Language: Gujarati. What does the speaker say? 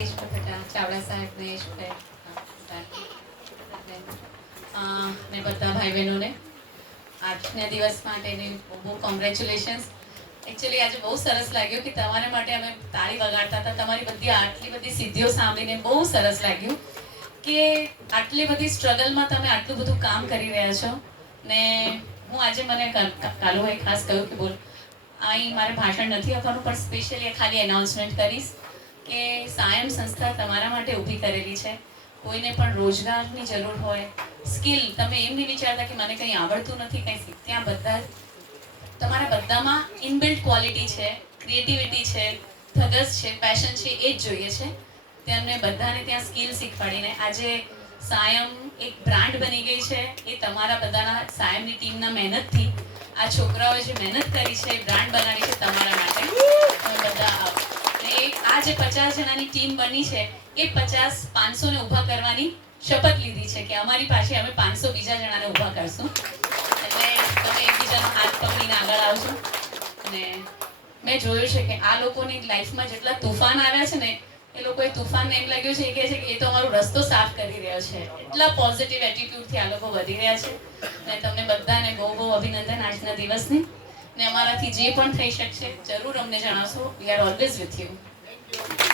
ચાવડા બધા ભાઈ બહેનોને આજના દિવસ માટેની બહુ કોંગ્રેચ્યુલેશન્સ એકચ્યુઅલી આજે બહુ સરસ લાગ્યું કે તમારા માટે અમે તાળી વગાડતા હતા. તમારી બધી આટલી બધી સિદ્ધિઓ સાંભળીને બહુ સરસ લાગ્યું કે આટલી બધી સ્ટ્રગલમાં તમે આટલું બધું કામ કરી રહ્યા છો. ને હું આજે મને કાલુભાઈ ખાસ કહ્યું કે બોલ, અહીં મારે ભાષણ નથી આપવાનું, પણ સ્પેશિયલી ખાલી એનાઉન્સમેન્ટ કરીશ. કે સાયમ સંસ્થા તમારા માટે ઊભી કરેલી છે. કોઈને પણ રોજગારની જરૂર હોય, સ્કિલ, તમે એમ નહીં વિચારતા કે મને કંઈ આવડતું નથી કંઈ શીખ, ત્યાં બધા તમારા બધામાં ઇનબિલ્ટ ક્વોલિટી છે ક્રિએટિવિટી છે ધગસ છે પેશન છે, એ જ જોઈએ છે. તેમને બધાને ત્યાં સ્કિલ શીખવાડીને આજે સાયમ એક બ્રાન્ડ બની ગઈ છે. એ તમારા બધાના સાયમની ટીમના મહેનતથી આ છોકરાઓએ જે મહેનત કરી છે, એ બ્રાન્ડ બનાવી છે તમારા માટે. આ જે પચાસ જણાની ટીમ બની છે એ પચાસ પાંચસો ને ઊભા કરવાની શપથ લીધી છે કે અમારી પાસે અમે પાંચસો બીજા જણાને ઊભા કરશું. એટલે તમે એકબીજાનો હાથ પકડીને આગળ આવજો. અને મેં જોયું છે કે આ લોકોની લાઈફમાં જેટલા તુફાન આવ્યા છે ને, એ લોકોએ તુફાનને એમ લાગ્યું છે કે છે કે એ તો અમારો રસ્તો સાફ કરી રહ્યો છે. એટલા પોઝિટિવ એટીટ્યુડથી આ લોકો વધી રહ્યા છે. અને તમને બધાને બહુ બહુ અભિનંદન આજના દિવસની. ને અમારાથી જે પણ થઈ શકશે જરૂર અમને જણાવશો. We are always with you Thank you.